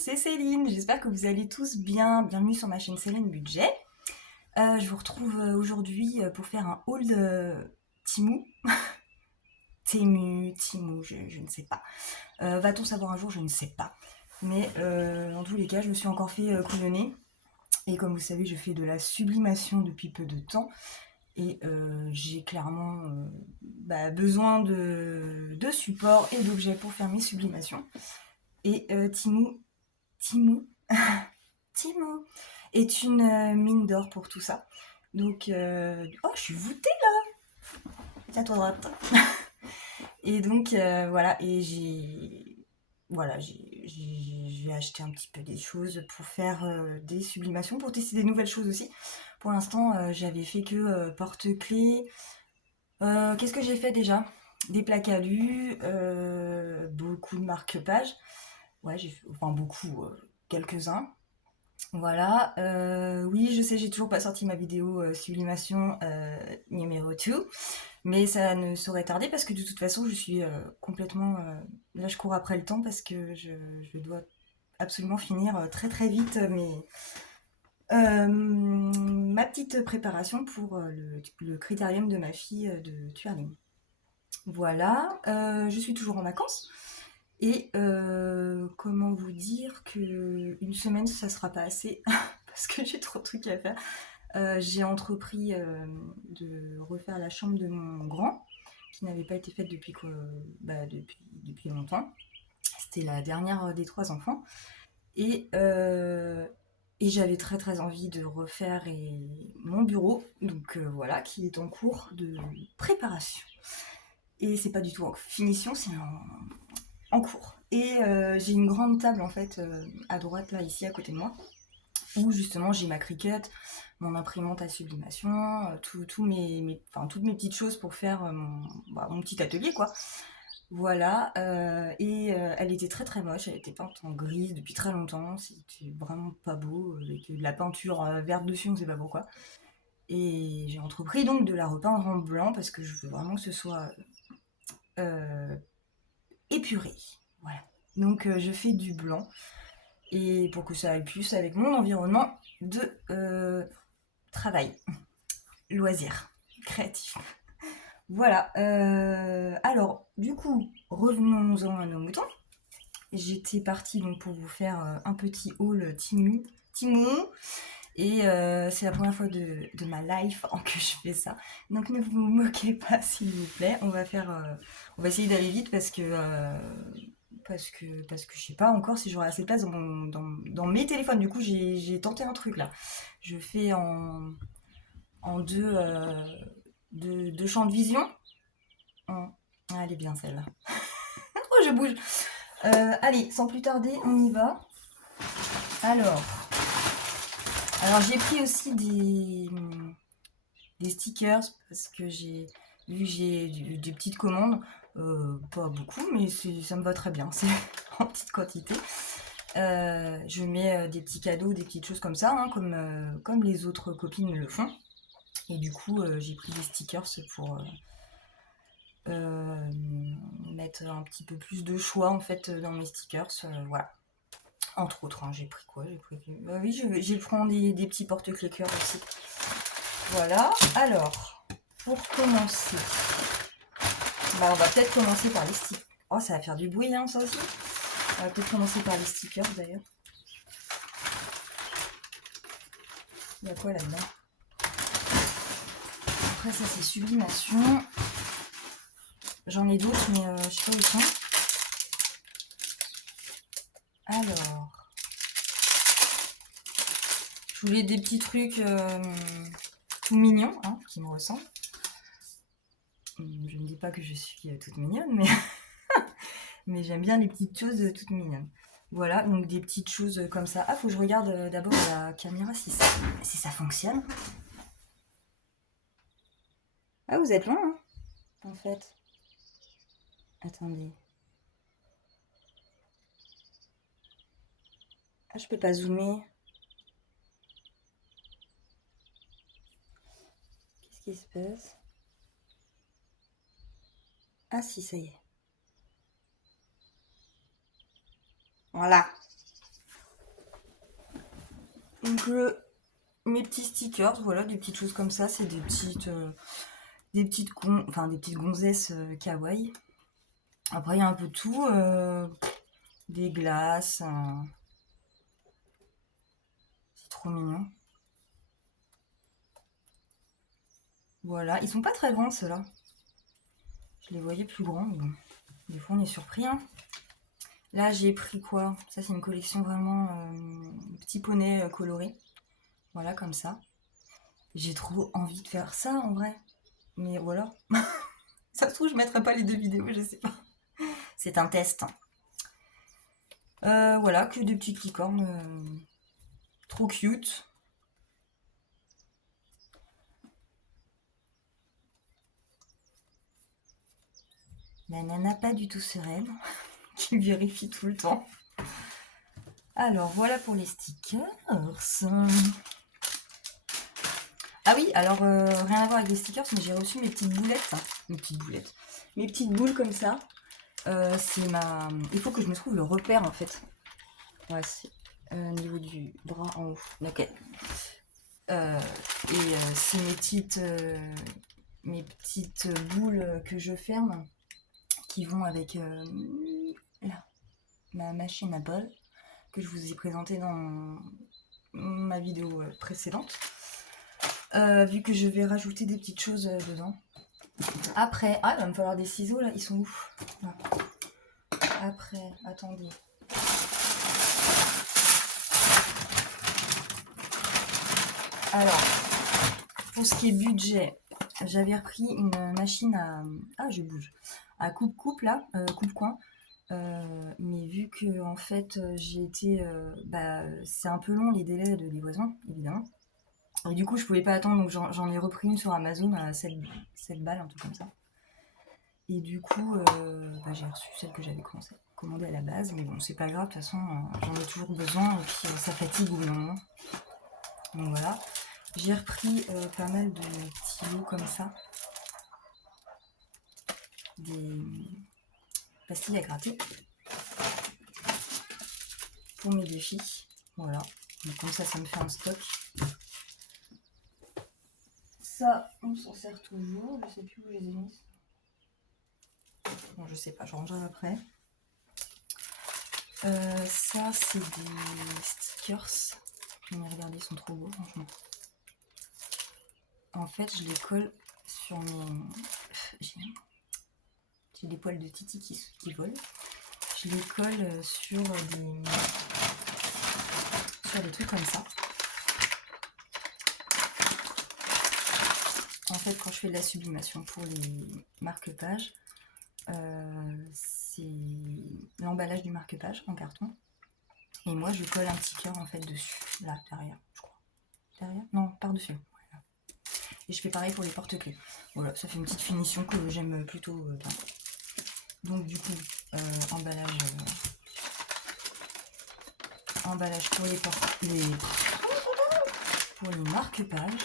c'est Céline, j'espère que vous allez tous bien. Bienvenue sur ma chaîne Céline Budget. Je vous retrouve aujourd'hui pour faire un haul de Temu. Temu, je ne sais pas. Va-t-on savoir un jour? Je ne sais pas. Mais en tous les cas, je me suis encore fait couillonner. Et comme vous savez, je fais de la sublimation depuis peu de temps. Et j'ai clairement besoin de support et d'objets pour faire mes sublimations. Et Temu Temu est une mine d'or pour tout ça. Donc, oh, je suis voûtée là. Tiens, toi droite. Et donc, voilà. Et j'ai acheté un petit peu des choses pour faire des sublimations, pour tester des nouvelles choses aussi. Pour l'instant, j'avais fait que porte-clés. Qu'est-ce que j'ai fait déjà? Des plaques alu, beaucoup de marque-pages. Ouais, j'ai fait, enfin beaucoup, quelques-uns. Voilà, oui, je sais, j'ai toujours pas sorti ma vidéo sublimation numéro 2, mais ça ne saurait tarder parce que de toute façon, je suis complètement. Là, je cours après le temps parce que je dois absolument finir très très vite ma petite préparation pour le critérium de ma fille de Turing. Voilà, je suis toujours en vacances. Et comment vous dire que une semaine, ça sera pas assez parce que j'ai trop de trucs à faire. J'ai entrepris de refaire la chambre de mon grand, qui n'avait pas été faite depuis longtemps. C'était la dernière des trois enfants. Et, euh, et j'avais très très envie de refaire mon bureau, donc voilà, qui est en cours de préparation. Et c'est pas du tout en finition, c'est en cours. Et j'ai une grande table en fait à droite là ici à côté de moi où justement j'ai ma Cricut, mon imprimante à sublimation, toutes mes petites choses pour faire mon petit atelier quoi. Voilà, et elle était très très moche, elle était peinte en grise depuis très longtemps, c'était vraiment pas beau, avec de la peinture verte dessus, on sait pas pourquoi. Et j'ai entrepris donc de la repeindre en blanc parce que je veux vraiment que ce soit euh, épuré. Voilà. Donc je fais du blanc et pour que ça aille plus avec mon environnement de travail, loisir, créatif. Voilà. Alors, du coup, revenons-en à nos moutons. J'étais partie donc pour vous faire un petit haul Timu. Et c'est la première fois de ma life que je fais ça. Donc ne vous moquez pas s'il vous plaît. On va essayer d'aller vite parce que je sais pas encore si j'aurai assez de place dans mes téléphones. Du coup, j'ai tenté un truc là. Je fais en deux champs de vision. Oh, elle est bien celle-là. Oh, je bouge. Allez, sans plus tarder, on y va. Alors, j'ai pris aussi des stickers parce que j'ai des petites commandes. Pas beaucoup, mais ça me va très bien. C'est en petite quantité. Je mets des petits cadeaux, des petites choses comme ça, hein, comme les autres copines le font. Et du coup, j'ai pris des stickers pour mettre un petit peu plus de choix en fait dans mes stickers. Voilà. Entre autres, hein, j'ai pris quoi? Oui, j'ai pris des petits porte-clés cœur aussi. Voilà. Alors, pour commencer, on va peut-être commencer par les stickers. Oh, ça va faire du bruit, hein, ça aussi. On va peut-être commencer par les stickers d'ailleurs. Il y a quoi là-dedans? Après, ça c'est sublimation. J'en ai d'autres, mais je sais pas où ils sont. Alors, je voulais des petits trucs tout mignons, hein, qui me ressemblent. Je ne dis pas que je suis toute mignonne, mais j'aime bien les petites choses toutes mignonnes. Voilà, donc des petites choses comme ça. Ah, faut que je regarde d'abord la caméra si ça fonctionne. Ah, vous êtes loin, hein, en fait. Attendez. Ah, je peux pas zoomer. Qu'est-ce qui se passe? Ah si, ça y est. Voilà. Donc mes petits stickers, voilà, des petites choses comme ça, c'est des petites gonzesses kawaii. Après, il y a un peu tout, des glaces, c'est trop mignon. Voilà, ils sont pas très grands ceux-là. Je les voyais plus grands, mais bon, des fois on est surpris, hein. Là, j'ai pris quoi? Ça, c'est une collection vraiment petits poneys colorés. Voilà, comme ça. J'ai trop envie de faire ça en vrai. Mais voilà. Ça se trouve, je mettrai pas les 2 vidéos, je sais pas. C'est un test. Voilà, que des petites licornes trop cute. La nana pas du tout sereine, qui vérifie tout le temps. Alors, voilà pour les stickers. Ah oui, alors rien à voir avec les stickers, mais j'ai reçu mes petites boulettes. Mes petites boulettes. Mes petites boules comme ça. C'est ma... Il faut que je me trouve le repère en fait. Ouais, c'est au niveau du bras en haut. Ok. C'est mes petites boules que je ferme qui vont avec là, ma machine à bol que je vous ai présentée dans ma vidéo précédente. Vu que je vais rajouter des petites choses dedans. Après, il va me falloir des ciseaux là, ils sont où là. Après, attendez. Alors, pour ce qui est budget, j'avais repris une machine à... Ah, je bouge. À coupe-coupe là, coupe-coin. Mais vu que en fait j'ai été... c'est un peu long les délais de livraison, évidemment. Et du coup, je pouvais pas attendre, donc j'en ai repris une sur Amazon à 7 balles, un truc comme ça. Et du coup, j'ai reçu celle que j'avais commandée à la base. Mais bon, c'est pas grave, de toute façon, j'en ai toujours besoin et puis ça fatigue au bout d'un moment. Donc voilà. J'ai repris pas mal de petits lots comme ça. Des pastilles à gratter. Pour mes défis. Voilà. Donc comme ça me fait un stock. Ça, on s'en sert toujours. Je sais plus où je les ai mis. Bon, je sais pas, je rangerai après. Ça, c'est des stickers. Mais regardez, ils sont trop beaux, franchement. En fait, je les colle sur mes... J'ai des poils de Titi qui volent. Je les colle sur des trucs comme ça. En fait, quand je fais de la sublimation pour les marque-pages, c'est l'emballage du marque-page en carton. Et moi, je colle un petit cœur en fait dessus, là, derrière, je crois. Derrière? Non, par-dessus. Voilà. Et je fais pareil pour les porte-clés. Voilà, ça fait une petite finition que j'aime plutôt bien. Donc du coup, emballage pour pour les marque-pages.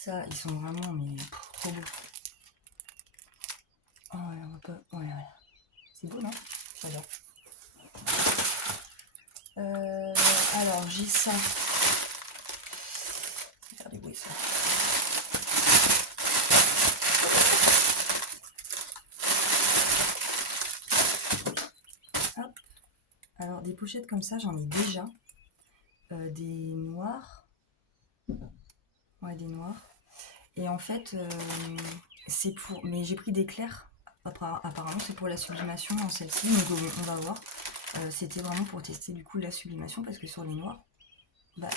Ça, ils sont vraiment trop beaux. Oh, on va pas... Voilà. C'est beau, non? J'adore. Alors, j'ai ça. Faire des bruits, ça. Hop. Alors, des pochettes comme ça, j'en ai déjà. Des noirs. Ouais, des noirs. Et en fait, c'est pour... Mais j'ai pris des clairs. Apparemment, c'est pour la sublimation dans celle-ci. Donc, on va voir. C'était vraiment pour tester du coup la sublimation. Parce que sur les noirs,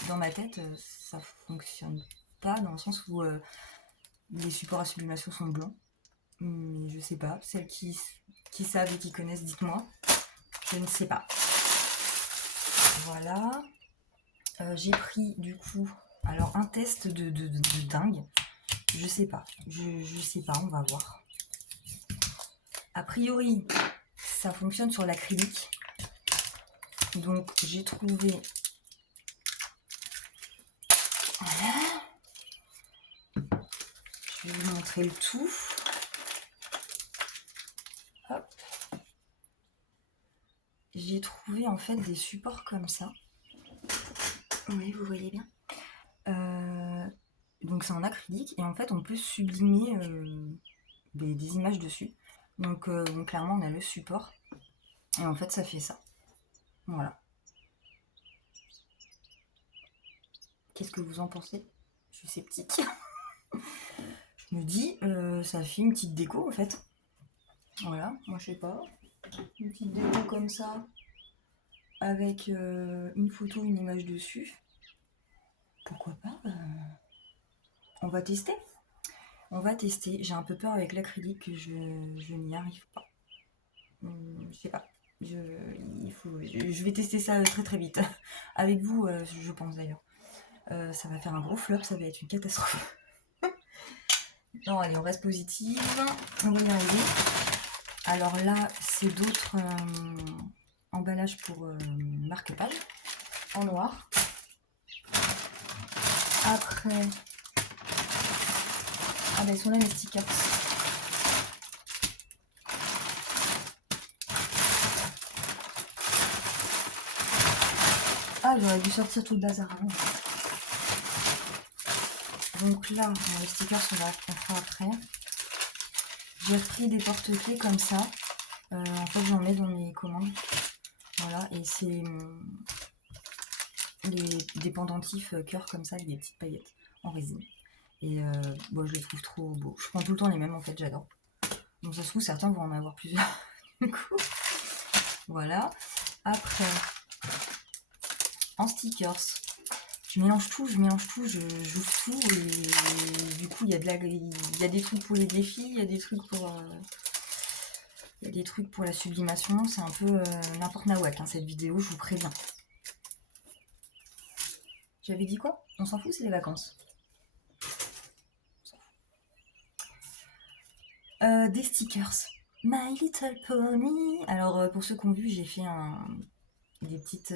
dans ma tête, ça fonctionne pas. Dans le sens où les supports à sublimation sont blancs. Mais je sais pas. Celles qui savent et qui connaissent, dites-moi. Je ne sais pas. Voilà. J'ai pris du coup... Alors, un test de dingue. Je sais pas. Je sais pas, on va voir. A priori, ça fonctionne sur l'acrylique. Donc, j'ai trouvé... Voilà. Je vais vous montrer le tout. Hop. j'ai trouvé en fait des supports comme ça. Oui, vous voyez bien. Donc c'est en acrylique et en fait on peut sublimer des images dessus. Donc clairement on a le support et en fait ça fait ça. Voilà. Qu'est-ce que vous en pensez? Je suis sceptique. Je me dis, ça fait une petite déco en fait. Voilà, moi je sais pas. Une petite déco comme ça, avec une photo, une image dessus. Pourquoi pas On va tester. On va tester. J'ai un peu peur avec l'acrylique que je n'y arrive pas. Je sais pas. Je vais tester ça très très vite. Avec vous, je pense d'ailleurs. Ça va faire un gros flop, ça va être une catastrophe. Non, allez, on reste positive. On va y arriver. Alors là, c'est d'autres emballages pour marque-page en noir. Après, ah ben ils sont là les stickers. Ah, j'aurais dû sortir tout le bazar avant. Donc là, les stickers, on fera après. J'ai repris des porte-clés comme ça. En fait, j'en mets dans mes commandes. Voilà, et c'est des pendentifs cœur comme ça, avec des petites paillettes en résine. Et bon, je les trouve trop beaux. Je prends tout le temps les mêmes, en fait, j'adore. Donc ça se trouve, certains vont en avoir plusieurs. Du coup, voilà. Après, en stickers, je mélange tout, j'ouvre tout. Et du coup, il y a des trucs pour les défis, il y a des trucs pour la sublimation. C'est un peu n'importe nawak, hein, cette vidéo, je vous préviens. J'avais dit quoi? On s'en fout, c'est les vacances. Des stickers. My Little Pony. Alors, pour ceux qui ont vu, j'ai fait des petites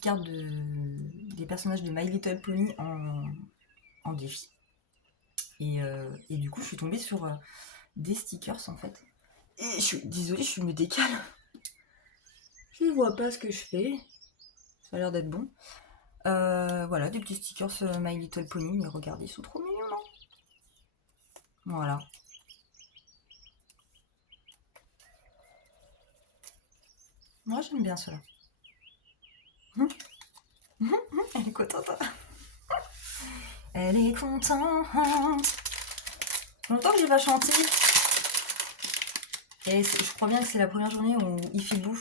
cartes des personnages de My Little Pony en défi. Et du coup, je suis tombée sur des stickers en fait. Et je suis désolée, je me décale. Je ne vois pas ce que je fais. Ça a l'air d'être bon. Voilà, des petits stickers My Little Pony. Mais regardez, ils sont trop mignons, non? Voilà. Moi, j'aime bien cela. Elle est contente. Elle est contente. Longtemps que j'ai pas chanté. Et je crois bien que c'est la première journée où il fait beau.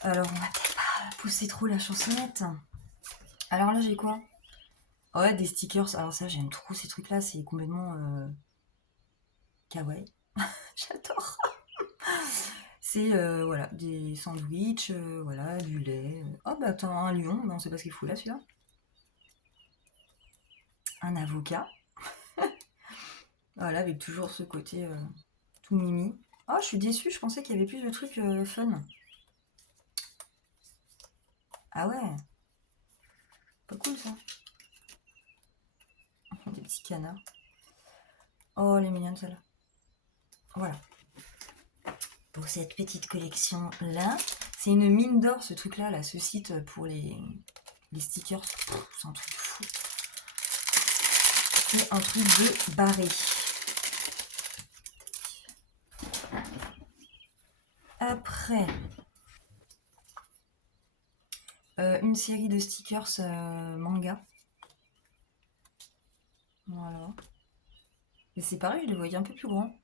Alors, on va peut-être pas pousser trop la chansonnette. Alors là, j'ai quoi? Ouais, des stickers. Alors ça, j'aime trop ces trucs-là. C'est complètement kawaii. J'adore. C'est voilà, des sandwichs, voilà, du lait. Oh bah attends, un lion, mais on sait pas ce qu'il fout là celui-là. Un avocat. Voilà, avec toujours ce côté tout mimi. Oh, je suis déçue, je pensais qu'il y avait plus de trucs fun. Ah ouais, pas cool ça. Des petits canards. Oh, les mignonnes celles-là. Voilà. Pour cette petite collection là. C'est une mine d'or ce truc là, ce site pour les stickers. C'est un truc fou. C'est un truc de barré. Après, une série de stickers manga. Voilà. Et c'est pareil, je les voyais un peu plus grands.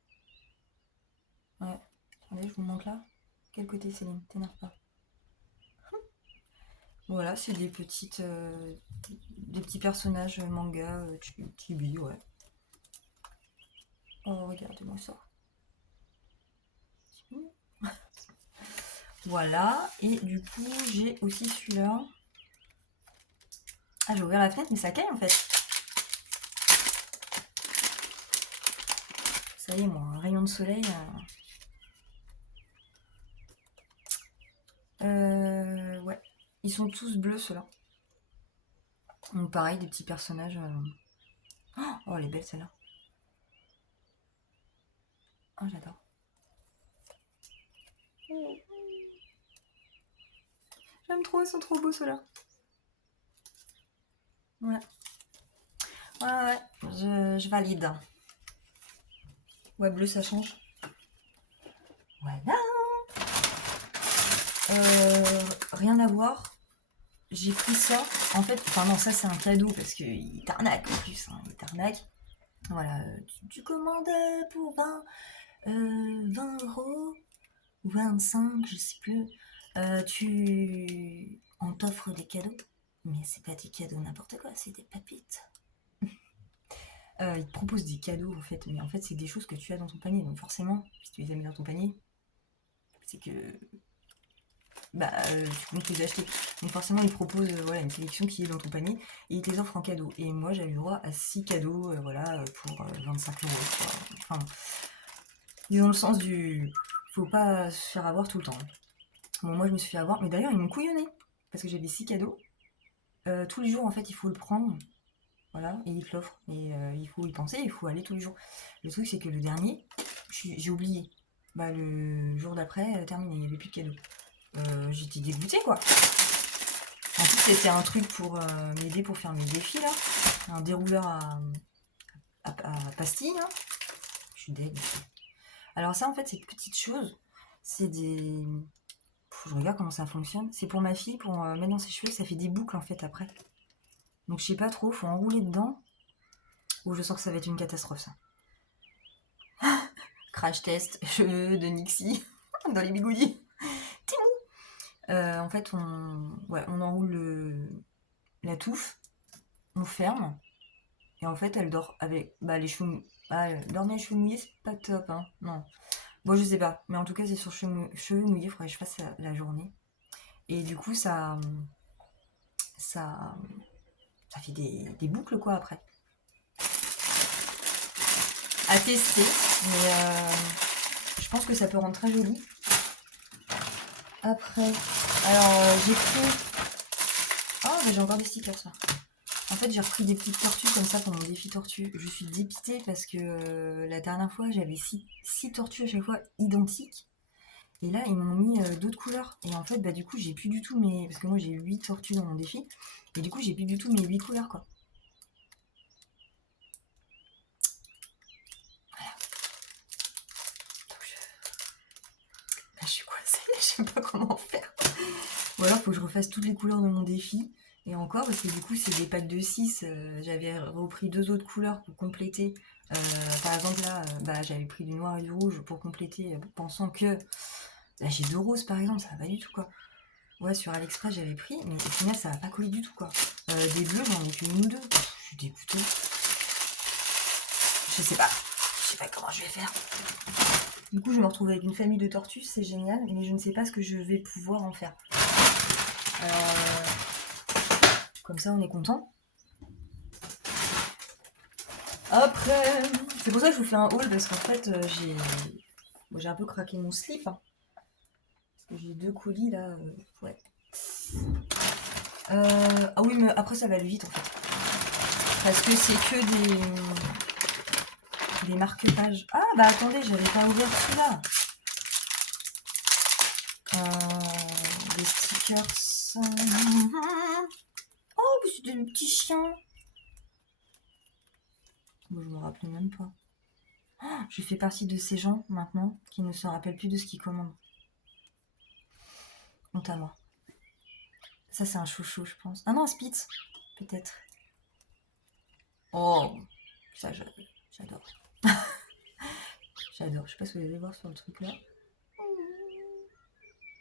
Ouais. Attendez, je vous montre là. Quel côté, Céline? T'énerve pas. Voilà, c'est des petits personnages manga chibi, ouais. Oh, regardez-moi ça. Voilà, et du coup, j'ai aussi celui-là. Ah, j'ai ouvert la fenêtre, mais ça caille en fait. Ça y est, moi, un rayon de soleil. Ouais, ils sont tous bleus ceux-là. Donc pareil, des petits personnages. Oh, elle est belle celle-là. Oh, j'adore. J'aime trop, ils sont trop beaux ceux-là. Ouais. Ouais, je valide. Ouais, bleu, ça change. Voilà. Rien à voir. J'ai pris ça. En fait, enfin non, ça c'est un cadeau parce qu'il t'arnaque en plus. Hein, il t'arnaque. Voilà, tu commandes pour 20 euros ou 25, je sais plus. On t'offre des cadeaux. Mais c'est pas des cadeaux n'importe quoi, c'est des pépites. Ils te proposent des cadeaux en fait, mais en fait c'est des choses que tu as dans ton panier. Donc forcément, si tu les as mis dans ton panier, c'est que tu comptes les acheter. Donc forcément ils proposent voilà, une sélection qui est dans ton panier et ils te les offrent en cadeau. Et moi j'avais le droit à 6 cadeaux pour 25 euros. Enfin, ils ont le sens du... Faut pas se faire avoir tout le temps. Bon, moi je me suis fait avoir, mais d'ailleurs ils m'ont couillonné parce que j'avais 6 cadeaux. Tous les jours en fait il faut le prendre. Voilà, et ils te l'offrent. Et il faut y penser, il faut aller tous les jours. Le truc, c'est que le dernier, j'ai oublié. Le jour d'après, terminé, il n'y avait plus de cadeaux. J'étais dégoûtée, quoi. En plus, c'était un truc pour m'aider pour faire mes défis, là. Un dérouleur à pastilles, là. Je suis dégoûtée. Alors ça, en fait, ces petites choses, c'est des... Je regarde comment ça fonctionne. C'est pour ma fille, pour mettre dans ses cheveux, ça fait des boucles, en fait, après. Donc, je sais pas trop, faut enrouler dedans. Ou je sens que ça va être une catastrophe, ça. Crash test, cheveux de Nixie, dans les bigoudis. En fait, on enroule la touffe, on ferme, et en fait, elle dort avec les cheveux. Dormir les cheveux mouillés, c'est pas top, hein. Non. Bon, je sais pas, mais en tout cas, c'est sur cheveux mouillés, il faudrait que je fasse la journée. Et du coup, ça fait des boucles, quoi, après. À tester, mais je pense que ça peut rendre très joli. Après, alors j'ai pris... Oh, j'ai encore des stickers, ça. En fait, j'ai repris des petites tortues comme ça pour mon défi tortue. Je suis dépitée parce que la dernière fois, j'avais 6 tortues à chaque fois identiques. Et là, ils m'ont mis d'autres couleurs. Et en fait, du coup, j'ai plus du tout mes... Parce que moi, j'ai 8 tortues dans mon défi. Et du coup, j'ai plus du tout mes 8 couleurs, quoi. Voilà. Donc, je suis coincée. Je sais pas comment faire. Ou alors, faut que je refasse toutes les couleurs de mon défi. Et encore, parce que du coup, c'est des packs de 6. J'avais repris 2 autres couleurs pour compléter. Par exemple, là, j'avais pris du noir et du rouge pour compléter, pensant que... Là, j'ai 2 roses, par exemple, ça va pas du tout, quoi. Ouais, sur AliExpress, j'avais pris, mais au final, ça va pas coller du tout, quoi. Des bleus, j'en ai qu'une ou deux. Je suis dégoûtée. Je sais pas comment je vais faire. Du coup, je me retrouve avec une famille de tortues, c'est génial, mais je ne sais pas ce que je vais pouvoir en faire. Alors, comme ça, on est content. Après, c'est pour ça que je vous fais un haul, parce qu'en fait, j'ai un peu craqué mon slip. Hein. Parce que j'ai 2 colis, là. Ouais. Ah oui, mais après, ça va aller vite, en fait. Parce que c'est que des marque-pages. Ah, attendez, j'avais pas ouvert celui-là. Des stickers. Oh, mais c'est des petits chiens. Bon, je me rappelais même pas. Oh, je fais partie de ces gens, maintenant, qui ne se rappellent plus de ce qu'ils commandent. Honte à moi. Ça, c'est un chouchou, je pense. Ah non, un Spitz, peut-être. Oh, ça, j'adore. J'adore. Je sais pas ce que vous allez voir sur le truc là.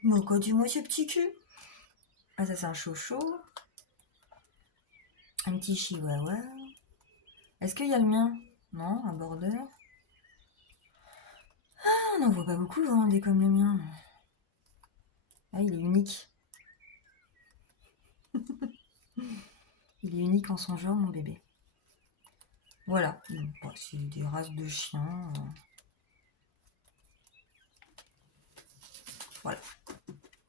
Mais quoi, dis-moi ce petit cul. Ah, ça, c'est un chouchou. Un petit chihuahua. Est-ce qu'il y a le mien? Non, un border. Ah, on n'en voit pas beaucoup, hein, des comme le mien. Ah, il est unique. Il est unique en son genre, mon bébé. Voilà. Bon, c'est des races de chiens. Voilà.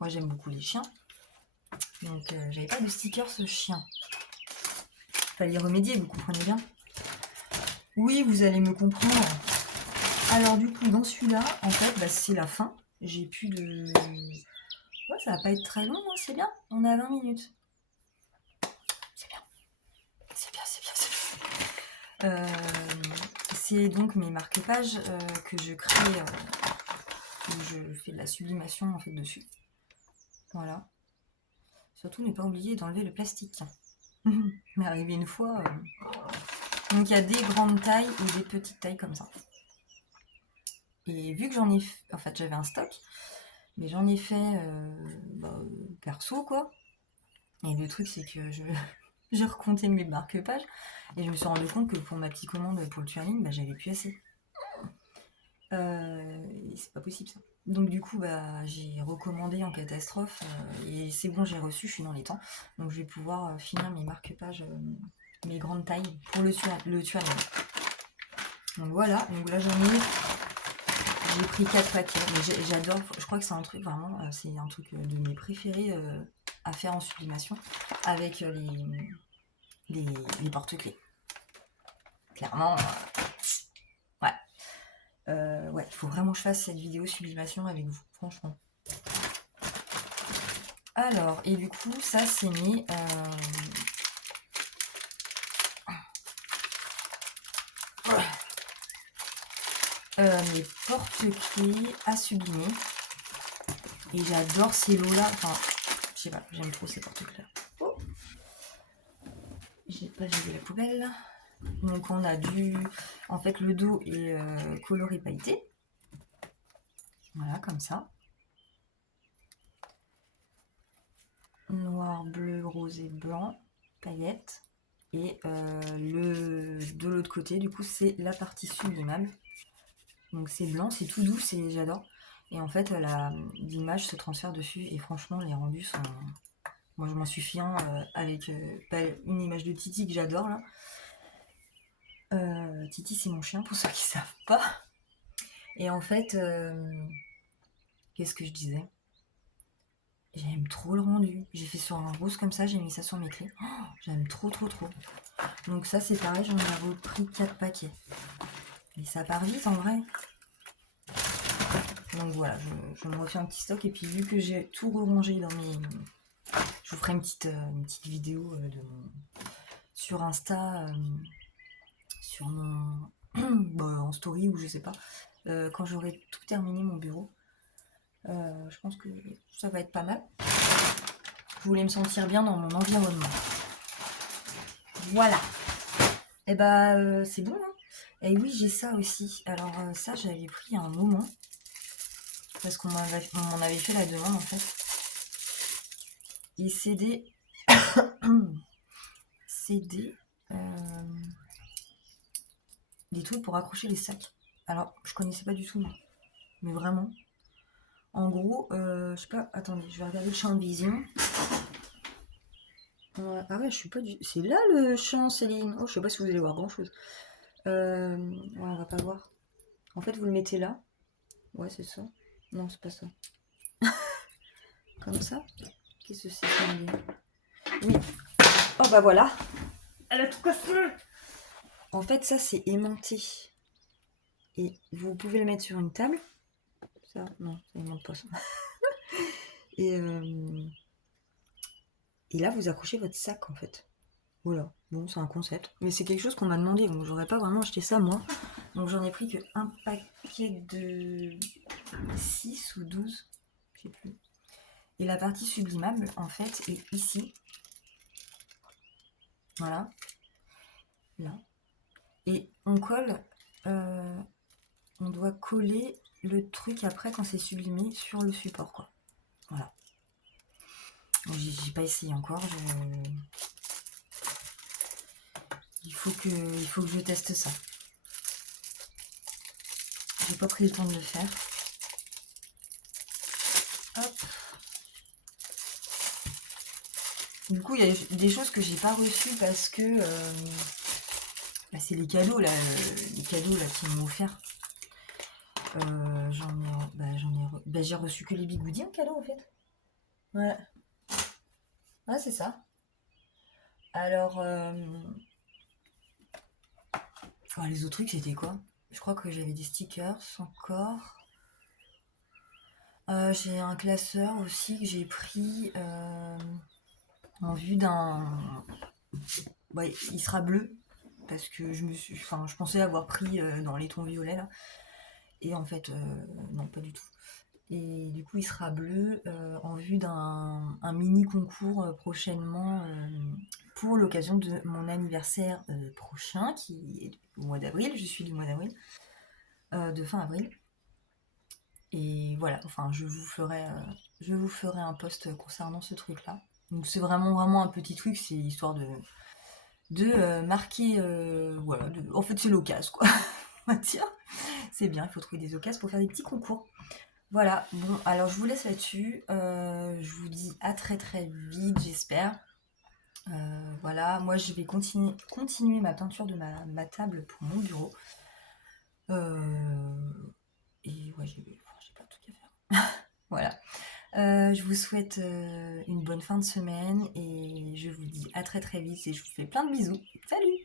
Moi, j'aime beaucoup les chiens. Donc, j'avais pas de sticker ce chien. Fallait y remédier, vous comprenez bien? Oui, vous allez me comprendre. Alors, du coup, dans celui-là, en fait, c'est la fin. J'ai plus de... Ouais, ça va pas être très long, hein, c'est bien. On est à 20 minutes. C'est bien. C'est bien, c'est bien, c'est bien. C'est donc mes marque-pages que je crée, où je fais de la sublimation en fait dessus. Voilà. Surtout ne pas oublier d'enlever le plastique. M'est arrivé une fois. Donc il y a des grandes tailles et des petites tailles comme ça. Et vu que j'en ai fait, en fait j'avais un stock, mais j'en ai fait perso quoi. Et le truc c'est que j'ai recompté mes marque-pages et je me suis rendu compte que pour ma petite commande pour le twirling, j'avais plus assez. Et c'est pas possible ça. Donc du coup j'ai recommandé en catastrophe et c'est bon, j'ai reçu, je suis dans les temps. Donc je vais pouvoir finir mes marque-pages, mes grandes tailles pour le twirling. Donc voilà, donc là j'ai pris 4 paquets, mais j'adore, je crois que c'est un truc vraiment, c'est un truc de mes préférés à faire en sublimation avec les porte-clés. Clairement, ouais, il faut vraiment que je fasse cette vidéo sublimation avec vous, franchement. Alors, et du coup, ça c'est mes porte-clés à sublimer. Et j'adore ces lots-là. Enfin, je sais pas, j'aime trop ces porte-clés. Oh, j'ai pas vidé la poubelle. Donc on a en fait, le dos est coloré pailleté. Voilà, comme ça. Noir, bleu, rose et blanc, paillettes. Et de l'autre côté, du coup, c'est la partie sublimable. Donc c'est blanc, c'est tout doux, j'adore. Et en fait, l'image se transfère dessus. Et franchement, les rendus sont... Moi, je m'en suis fait avec une image de Titi que j'adore, là. Titi, c'est mon chien, pour ceux qui savent pas. Et en fait, qu'est-ce que je disais? J'aime trop le rendu. J'ai fait sur un rose comme ça, j'ai mis ça sur mes clés. Oh, j'aime trop, trop, trop. Donc ça, c'est pareil, j'en ai repris 4 paquets. Et ça part vite, en vrai. Donc voilà, je me refais un petit stock. Et puis, vu que j'ai tout rangé dans mes... Je vous ferai une petite vidéo sur Insta, sur mon... en story ou je sais pas. Quand j'aurai tout terminé mon bureau. Je pense que ça va être pas mal. Je voulais me sentir bien dans mon environnement. Voilà. Et c'est bon. Hein. Et oui, j'ai ça aussi. Alors ça, j'avais pris un moment. Parce qu'on m'en avait fait la demande en fait. Et c'est des... c'est des trucs pour accrocher les sacs. Alors, je connaissais pas du tout, non. Mais vraiment. En gros, je sais pas... Attendez, je vais regarder le champ de vision. Ah ouais, je suis pas du... C'est là le champ, Céline. Oh, je sais pas si vous allez voir grand-chose. Ouais, on va pas voir. En fait, vous le mettez là. Ouais, c'est ça. Non, c'est pas ça. Comme ça. Qu'est-ce que c'est ça? Oui. Oh bah voilà. Elle a tout cassé. En fait, ça c'est aimanté. Et vous pouvez le mettre sur une table. Ça, non, ça aimante pas ça. Et là, vous accrochez votre sac en fait. Voilà. Bon, c'est un concept. Mais c'est quelque chose qu'on m'a demandé. Donc, j'aurais pas vraiment acheté ça moi. Donc, j'en ai pris que un paquet de 6 ou 12. Je sais plus. Et la partie sublimable, en fait, est ici. Voilà. Là. Et on colle, on doit coller le truc après quand c'est sublimé sur le support, quoi. Voilà. J'ai pas essayé encore. Il faut que je teste ça. J'ai pas pris le temps de le faire. Hop. Du coup, il y a des choses que j'ai pas reçues parce que c'est les cadeaux là qu'ils m'ont offert. J'ai reçu que les bigoudis en cadeau en fait. Ouais. Ouais, c'est ça. Alors, les autres trucs c'était quoi? Je crois que j'avais des stickers encore. J'ai un classeur aussi que j'ai pris en vue d'un... Ouais, il sera bleu parce que je pensais avoir pris dans les tons violets là. Et en fait, non, pas du tout. Et du coup, il sera bleu en vue d'un un mini concours prochainement pour l'occasion de mon anniversaire prochain, qui est au mois d'avril. Je suis du mois d'avril, de fin avril. Et voilà, enfin, je vous ferai un post concernant ce truc-là. Donc c'est vraiment un petit truc, c'est histoire de marquer, voilà, en fait c'est l'occasion quoi, on va dire. C'est bien, il faut trouver des occasions pour faire des petits concours. Voilà, bon, alors je vous laisse là-dessus. Je vous dis à très très vite, j'espère. Voilà, moi je vais continuer ma peinture de ma table pour mon bureau. Euh, et ouais, j'ai plein de trucs à faire. Voilà. Je vous souhaite une bonne fin de semaine et je vous dis à très très vite et je vous fais plein de bisous. Salut!